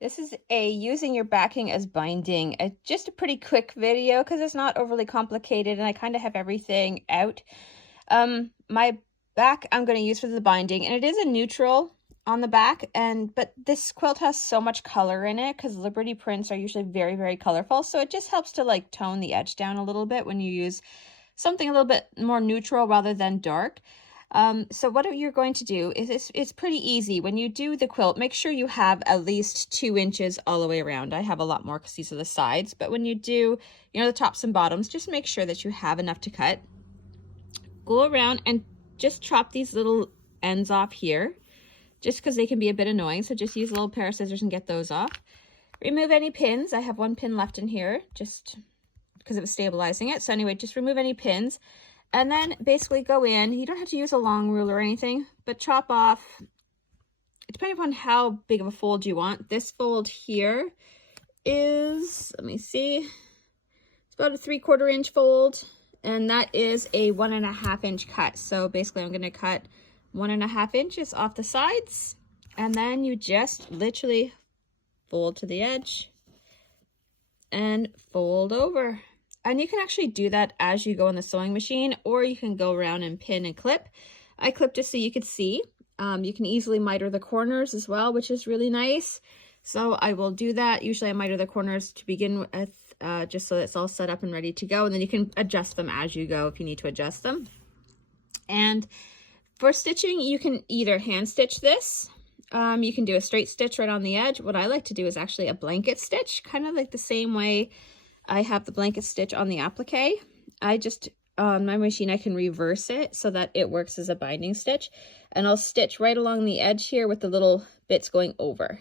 This is a using your backing as binding, just a pretty quick video because it's not overly complicated and I kind of have everything out. My back I'm going to use for the binding, and it is a neutral on the back, but this quilt has so much color in it because Liberty prints are usually very, very colorful, so it just helps to like tone the edge down a little bit when you use something a little bit more neutral rather than dark. So what you're going to do is it's pretty easy. When you do the quilt, make sure you have at least 2 inches all the way around. I have a lot more because these are the sides, but when you do, the tops and bottoms, just make sure that you have enough to cut. Go around and just chop these little ends off here, just because they can be a bit annoying. So just use a little pair of scissors and get those off. Remove any pins. I have 1 pin left in here just because it was stabilizing it. So anyway, just remove any pins. And then basically go in. You don't have to use a long ruler or anything, but chop off, depending upon how big of a fold you want. This fold here is, let me see, it's about a 3/4 inch fold, and that is a 1.5 inch cut. So basically I'm going to cut 1.5 inches off the sides, and then you just literally fold to the edge and fold over. And you can actually do that as you go in the sewing machine, or you can go around and pin and clip. I clipped just so you could see. You can easily miter the corners as well, which is really nice. So I will do that. Usually I miter the corners to begin with, just so it's all set up and ready to go. And then you can adjust them as you go if you need to adjust them. And for stitching, you can either hand stitch this. You can do a straight stitch right on the edge. What I like to do is actually a blanket stitch, kind of like the same way I have the blanket stitch on the applique. I just, on my machine, I can reverse it so that it works as a binding stitch. And I'll stitch right along the edge here with the little bits going over.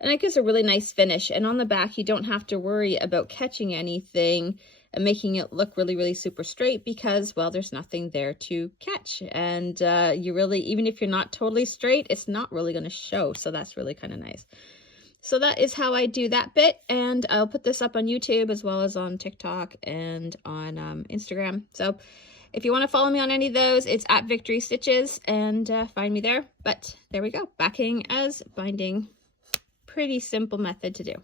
And it gives a really nice finish. And on the back, you don't have to worry about catching anything and making it look really, really super straight because, well, there's nothing there to catch. And you really, even if you're not totally straight, it's not really going to show. So that's really kind of nice. So that is how I do that bit, and I'll put this up on YouTube as well as on TikTok and on Instagram. So if you want to follow me on any of those, it's at Victory Stitches, and find me there. But there we go, backing as binding. Pretty simple method to do.